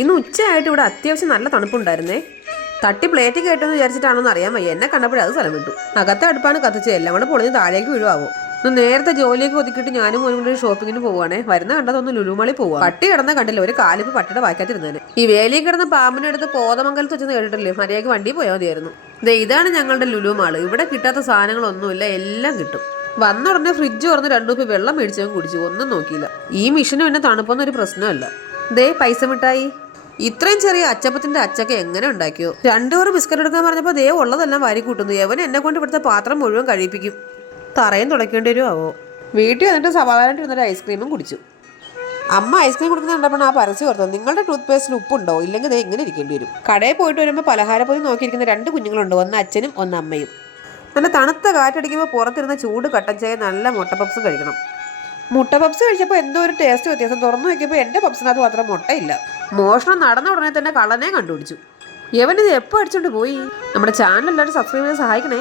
ഇന്ന് ഉച്ചയായിട്ട് ഇവിടെ അത്യാവശ്യം നല്ല തണുപ്പുണ്ടായിരുന്നേ. തട്ടി പ്ലേറ്റ് കേട്ടെന്ന് വിചാരിച്ചിട്ടാണോന്ന് അറിയാൻ വയ്യ. എന്നെ കണ്ടപ്പോഴേ അത് സ്ഥലം വിട്ടു. അകത്തെ അടുപ്പാണ് കത്തിച്ച് എല്ലാം കൂടെ പൊളിഞ്ഞ് താഴേക്ക് വീഴുവാകും. ഇന്ന് നേരത്തെ ജോലിയൊക്കെ ഒതുക്കിയിട്ട് ഞാനും മോനും കൂടി ഷോപ്പിങ്ങിന് പോവുകയാണേ. വരുന്ന കണ്ടതൊന്ന് ലുലുമാളി പോവാ. പട്ടി കിടന്ന കണ്ടില്ല, ഒരു കാലിപ്പ് പട്ടിയുടെ വായിക്കാത്തിരുന്നേനെ. ഈ വേലി കിടന്ന പാമ്പിനെ എടുത്ത് കോതമംഗലത്ത് വെച്ചെന്ന് കേട്ടിട്ടില്ലേ? മര്യാദയ്ക്ക് വണ്ടി പോയാൽ മതിയായിരുന്നു. ഇതാണ് ഞങ്ങളുടെ ലുലുമാള്. ഇവിടെ കിട്ടാത്ത സാധനങ്ങളൊന്നുമില്ല, എല്ലാം കിട്ടും. വന്നുടനെ ഫ്രിഡ്ജ് തുറന്ന് 2 കുപ്പി വെള്ളം മേടിച്ചവൻ കുടിച്ചു, ഒന്നും നോക്കിയില്ല. ഈ മിഷന് പിന്നെ തണുപ്പൊന്നും ഒരു പ്രശ്നമല്ല. പൈസ മിഠായി. ഇത്രയും ചെറിയ അച്ചപ്പത്തിന്റെ അച്ചക്ക എങ്ങനെ ഉണ്ടാക്കിയോ? 2 ഓറ് ബിസ്ക്കറ്റ് എടുക്കാൻ പറഞ്ഞപ്പോൾ ഉള്ളതെല്ലാം വാരി കൂട്ടുന്നു. യവൻ എന്നെ കൊണ്ട് ഇവിടുത്തെ പാത്രം മുഴുവൻ കഴിപ്പിക്കും. തറയും തുടയ്ക്കേണ്ടി വരുമോ ആവോ. വീട്ടിൽ വന്നിട്ട് സമാധാനമായിട്ട് ഇരുന്നൊരു ഐസ്ക്രീമും കുടിച്ചു. അമ്മ ഐസ്ക്രീം കൊടുക്കുന്ന കണ്ടപ്പോൾ ആ പരസ്യം ഓർത്തത്, നിങ്ങളുടെ ടൂത്ത് പേസ്റ്റിൽ ഉപ്പുണ്ടോ? ഇല്ലെങ്കിൽ ഇങ്ങനെ ഇരിക്കേണ്ടി വരും. കടയിൽ പോയിട്ട് വരുമ്പോൾ പലഹാരപ്പൊതി നോക്കിയിരിക്കുന്ന 2 കുഞ്ഞുങ്ങളുണ്ട്, ഒന്ന് അച്ഛനും ഒന്ന് അമ്മയും. നല്ല തണുത്ത കാറ്റടിക്കുമ്പോൾ പുറത്തിരുന്ന ചൂട് കട്ടൻ ചായ നല്ല മുട്ട പപ്സും കഴിക്കണം. മുട്ട പപ്സ് കഴിച്ചപ്പോൾ എന്തോ ഒരു ടേസ്റ്റ് വ്യത്യാസം. തുറന്നു നോക്കിയപ്പോൾ എൻ്റെ പപ്സിനകത്ത് മാത്രം മുട്ടയില്ല. മോഷണം നടന്ന ഉടനെ തന്നെ കള്ളനെ കണ്ടുപിടിച്ചു. യവനിത് എപ്പോൾ അടിച്ചോണ്ട് പോയി? നമ്മുടെ ചാനൽ എല്ലാവരും സബ്സ്ക്രൈബ് ചെയ്ത് സഹായിക്കണേ.